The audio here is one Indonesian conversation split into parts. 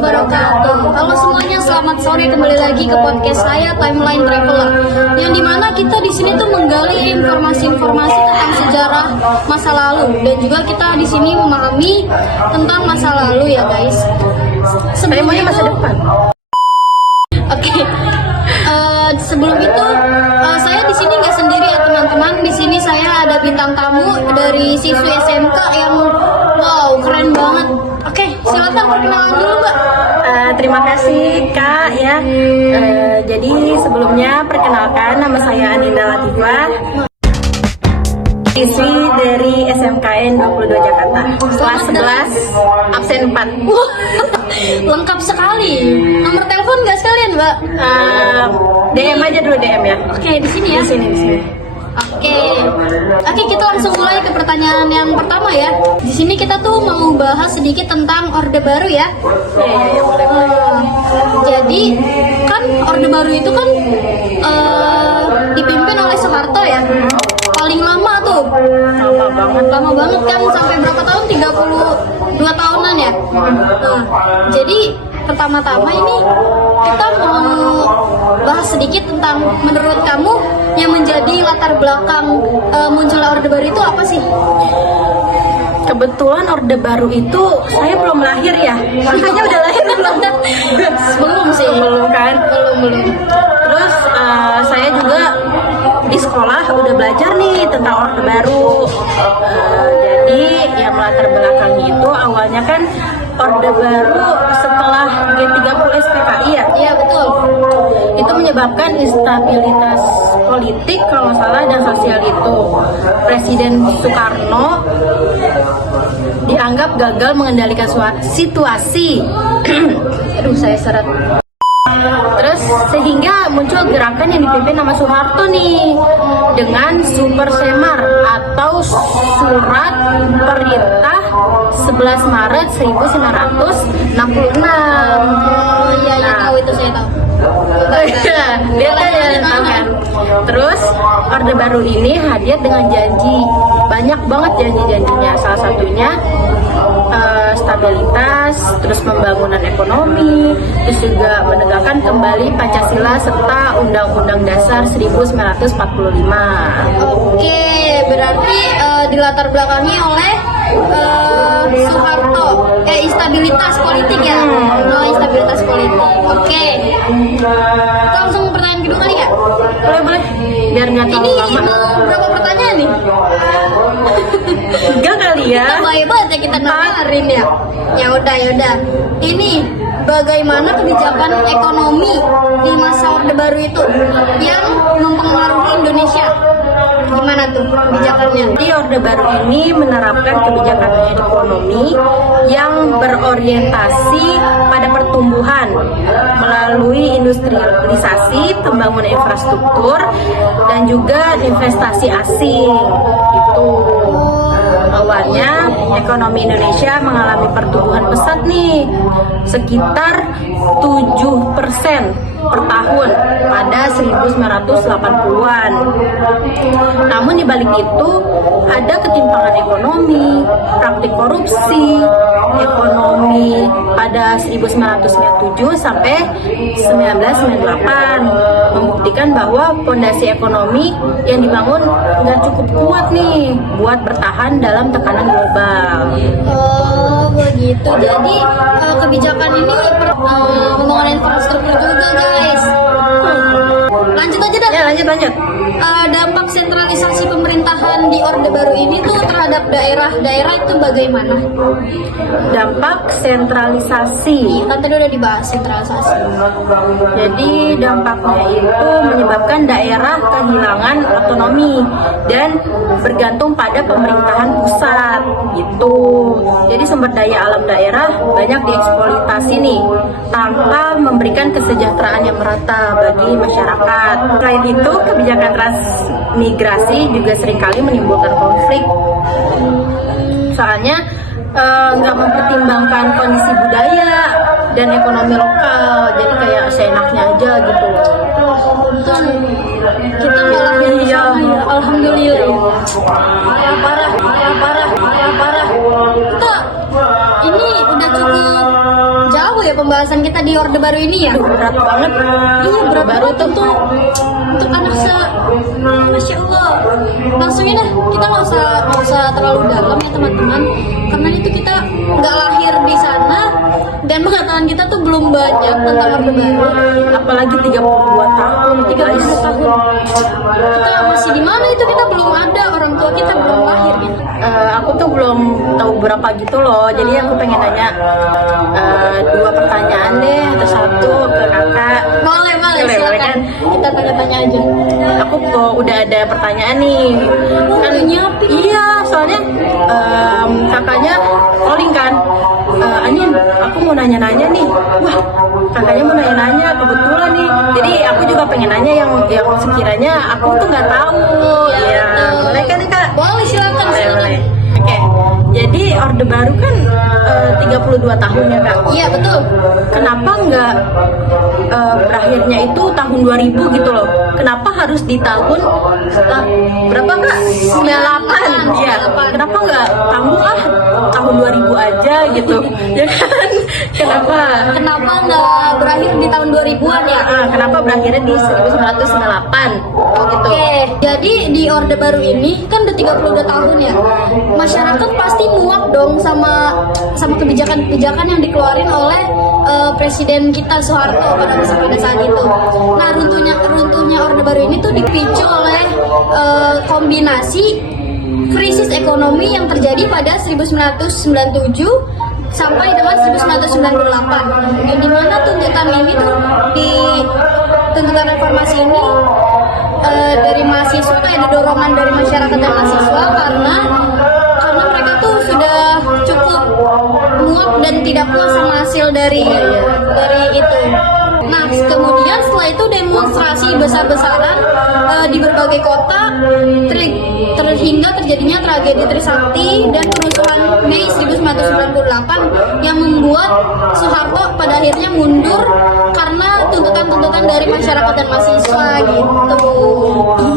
wabarakatuh. Halo semuanya, selamat sore, kembali lagi ke podcast saya Timeline Traveler. Yang dimana kita di sini tuh menggali informasi-informasi tentang sejarah masa lalu dan juga kita di sini memahami tentang masa lalu ya guys. Sebelumnya masa depan. Oke. Sebelum itu saya di sini nggak sendiri ya teman-teman. Di sini saya ada bintang tamu dari siswi SMK yang wow keren banget. Oke, silakan perkenalan dulu Mbak. Terima kasih Kak ya. Jadi sebelumnya perkenalkan, nama saya Anindya Latifah, siswi dari SMKN 22 Jakarta, kelas 11, absen 4. Lengkap sekali. Nomor telepon nggak sekalian Mbak? DM aja dulu, DM ya. Oke, di sini ya. Di sini. Oke, kita langsung mulai ke pertanyaan yang pertama ya. Di sini kita tuh mau bahas sedikit tentang Orde Baru ya. Iya, boleh. Jadi kan Orde Baru itu kan dipimpin oleh Soeharto ya. Paling lama tuh. Lama banget kan, sampai berapa tahun? 32 tahunan ya. Nah, jadi pertama-tama ini kita mau bahas sedikit tentang menurut kamu yang menjadi latar belakang munculnya Orde Baru itu apa sih? Kebetulan Orde Baru itu saya belum lahir ya. Makanya udah lahir belum? Belum sih. Belum kan? Belum. Terus saya juga di sekolah udah belajar nih tentang Orde Baru. Jadi yang melatar belakangnya itu awalnya kan Orde Baru setelah G30 SPKI ya? Iya betul. Itu menyebabkan instabilitas politik kalau nggak salah dan sosial itu. Presiden Soekarno dianggap gagal mengendalikan situasi. Aduh, saya seret. Terus sehingga muncul gerakan yang dipimpin sama Soeharto nih dengan Super Semar atau Surat Perintah 11 Maret 1966. Iya, tahu itu saya tahu. Dia tahu kan. Terus Orde Baru ini hadir dengan janji, banyak banget janji-janjinya. Salah satunya stabilitas, terus pembangunan ekonomi, terus juga menegakkan kembali Pancasila serta Undang-Undang Dasar 1945. Oke, berarti dilatar belakangi oleh Soeharto, instabilitas politik ya. Instabilitas politik. Oke. Kita langsung pertanyaan kedua kali ya? Boleh. Biar nggak Ini terlalu lama. mau berapa pertanyaan nih? 3 kali ya. Kita baik banget ya kita nawarin ya. Ya udah. Ini bagaimana kebijakan ekonomi di masa Orde Baru itu yang mempengaruhi Indonesia? Gimana tuh kebijakannya? Di Orde Baru ini menerapkan kebijakan ekonomi yang berorientasi pada pertumbuhan melalui industrialisasi, pembangunan infrastruktur, dan juga investasi asing. Itu awalnya ekonomi Indonesia mengalami pertumbuhan pesat nih, sekitar 7% per tahun pada 1980-an. Namun di balik itu ada ketimpangan ekonomi, praktik korupsi, ekonomi pada 1997 sampai 1998 membuktikan bahwa fondasi ekonomi yang dibangun nggak cukup kuat nih buat bertahan dalam tekanan global. Oh begitu. Jadi kebijakan ini pembangunan infrastruktur juga guys. Lanjut aja dah. Ya lanjut. Dampak sentralisasi pemerintahan di Orde Baru ini tuh terhadap daerah-daerah itu bagaimana? Dampak sentralisasi. Kan tadi udah dibahas sentralisasi. Jadi dampaknya itu menyebabkan daerah kehilangan otonomi dan bergantung pada pemerintahan pusat gitu. Jadi sumber daya alam daerah banyak dieksploitasi nih tanpa memberikan kesejahteraan yang merata bagi masyarakat. Selain itu kebijakan transmigrasi juga seringkali menimbulkan konflik. Soalnya nggak mempertimbangkan kondisi budaya dan ekonomi lokal, jadi kayak seenaknya aja gitu loh. Kita malah ya, alhamdulillah ya. Parah. Kita ini udah cukup jauh ya pembahasan kita di Orde Baru ini ya. Berat banget. Iya, berat baru banget untuk anak Masya Allah. Langsung ya dah, kita nggak usah terlalu dalam ya teman-teman, karena itu kita nggak lahir di sana dan pengetahuan kita tuh belum banyak tentang Orde Baru. Apalagi 32 tahun, 32 tahun. Kita masih di mana itu, kita belum ada, orang tua kita belum lahir gitu. Aku tuh belum tahu berapa gitu loh, jadi aku pengen nanya 2 pertanyaan deh, atau 1 ke kakak. Boleh, Boleh, silakan. kan? Kita tanya-tanya aja. Aku kok udah ada pertanyaan nih. Kan udah nyiapin. Iya, soalnya kakaknya calling kan. Anin, aku mau nanya-nanya nih. Wah, kakaknya mau nanya-nanya, kebetulan nih. Jadi aku juga pengen nanya yang sekiranya aku tuh nggak tahu. Iya, betul. Boleh kan Kak? Boleh, silakan. Boleh. Oke. Jadi Orde Baru kan 32 tahun ya Kak? Iya, betul. Kenapa nggak berakhirnya itu tahun 2000 gitu loh? Kenapa harus di tahun berapa Kak? 98. Iya. Kenapa nggak kamu tahun 2000 aja gitu? Ya kan? Kenapa nggak berakhir di tahun 2000-an ya? Kenapa berakhirnya di 1998? Gitu. Oke, jadi di Orde Baru ini kan udah 32 tahun ya. Masyarakat pasti muak dong sama kebijakan-kebijakan yang dikeluarin oleh Presiden kita Soeharto pada saat itu. Nah, runtuhnya Orde Baru ini tuh dipicu oleh kombinasi krisis ekonomi yang terjadi pada 1997 sampai dengan 1998. Di mana tuntutan ini tuh tuntutan reformasi ini dari mahasiswa, kayak dorongan dari masyarakat dan mahasiswa karena mereka tuh sudah cukup muak dan tidak puas sama hasil dari itu. Nah, kemudian setelah itu demonstrasi besar-besaran di berbagai kota hingga terjadinya tragedi Trisakti dan kerusuhan Mei 1998 yang membuat Soeharto pada akhirnya mundur karena tuntutan-tuntutan dari masyarakat dan mahasiswa gitu.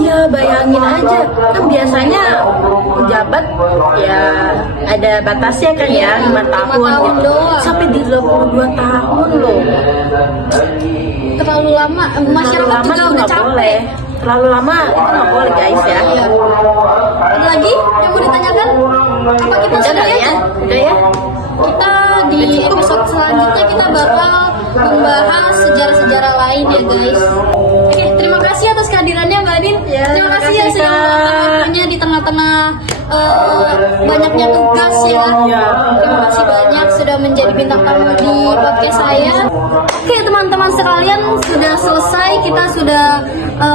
Iya, bayangin aja, kan biasanya pejabat ya ada batasnya kan ya, 5 tahun gitu. Doang. Sampai 32 tahun loh. Terlalu lama, masyarakat Terlalu lama juga tuh udah nggak capek. boleh. Terlalu lama itu nggak boleh guys ya. Iya. Ada lagi yang mau ditanyakan? Apa kita Udah sudah kali ya? Udah ya? Kita di episode selanjutnya kita bakal membahas sejarah-sejarah lain ya guys. Oke, terima kasih atas kehadirannya Mbak Adin. Ya, Terima kasih ya terima kasih, sudah Kak. meluangkan waktunya di tengah-tengah banyaknya tugas ya. Iya. Terima kasih banyak sudah menjadi bintang tamu di podcast saya. Oke teman-teman sekalian, sudah selesai, kita sudah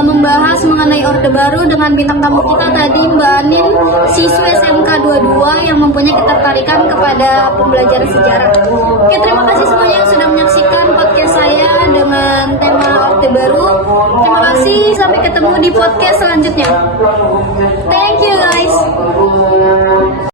membahas mengenai Orde Baru dengan bintang tamu kita tadi Mbak Anin, siswa SMK 22 yang mempunyai ketertarikan kepada pembelajaran sejarah. Oke, terima kasih semuanya yang sudah menyaksikan podcast saya dengan tema Orde Baru. Terima kasih, sampai ketemu di podcast selanjutnya. Thank you guys.